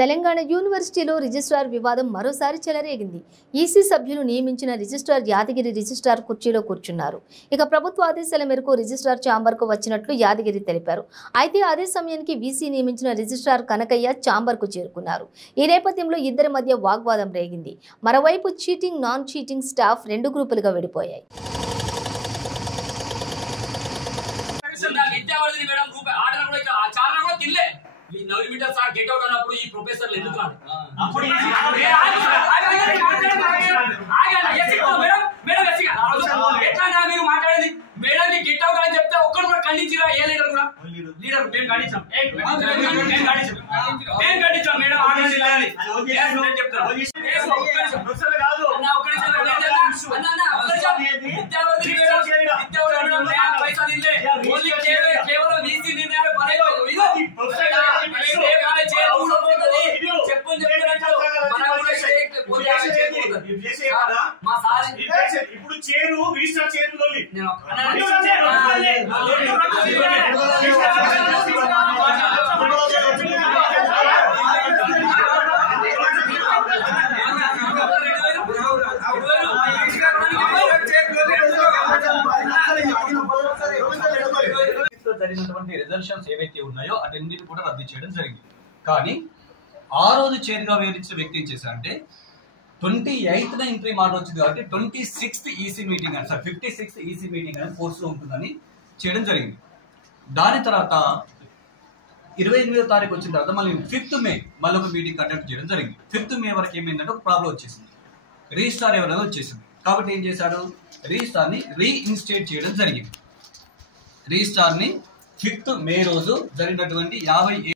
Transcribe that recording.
తెలంగాణ యూనివర్సిటీలో రిజిస్ట్రార్ వివాదం మరోసారి చెలరేగింది. ఈసీ సభ్యులు నియమించిన రిజిస్ట్రార్ యాదగిరి రిజిస్ట్రార్ కుర్చీలో కూర్చున్నారు. ఇక ప్రభుత్వ ఆదేశాల మేరకు రిజిస్ట్రార్ ఛాంబర్కు వచ్చినట్లు యాదగిరి తెలిపారు. అయితే అదే సమయానికి వీసీ నియమించిన రిజిస్ట్రార్ కనకయ్య ఛాంబర్కు చేరుకున్నారు. ఈ నేపథ్యంలో ఇద్దరి మధ్య వాగ్వాదం రేగింది. మరోవైపు చీటింగ్, నాన్ చీటింగ్ స్టాఫ్ రెండు గ్రూపులుగా విడిపోయాయి. గెట్ అవుట్ అన్నప్పుడు ఈ ప్రొఫెసర్ ఎందుకు ఎట్లా మీరు మాట్లాడేది? మేడం గెట్ అవుట్ అని చెప్తే ఒక్కరు కూడా ఖండించిరా? ఏ లీడర్ కూడా? లీడర్ మేము ఖండించాం, మేడం చెప్తాను. కేవలం వీసీ నిర్ణయాలు ఇప్పుడు చేరు రిజిస్టర్ చేరులో జరిగినటువంటి రిజల్యూషన్స్ ఏవైతే ఉన్నాయో అటన్నిటి కూడా రద్దు చేయడం జరిగింది. కానీ ఆ రోజు చైర్గా వేయించిన వ్యక్తి ఏం చేశారంటే 28న ఇంట్రీమ్ ఆర్డర్ వచ్చింది కాబట్టి 26th ఈసీ మీటింగ్ అని 56th ఈసీ మీటింగ్ అని ఫోర్స్లో ఉంటుందని చేయడం జరిగింది. దాని తర్వాత 28వ తారీఖు వచ్చిన తర్వాత మళ్ళీ 5th మే మళ్ళీ ఒక మీటింగ్ కండక్ట్ చేయడం జరిగింది. 5th మే వరకు ఏమైందంటే ఒక ప్రాబ్లం వచ్చేసింది. రిజిస్టార్ ఎవరైనా వచ్చేసింది కాబట్టి ఏం చేశారు, రిజిస్టార్ని రీఇన్స్టేట్ చేయడం జరిగింది. రిజిస్టార్ని 5th మే రోజు జరిగినటువంటి 50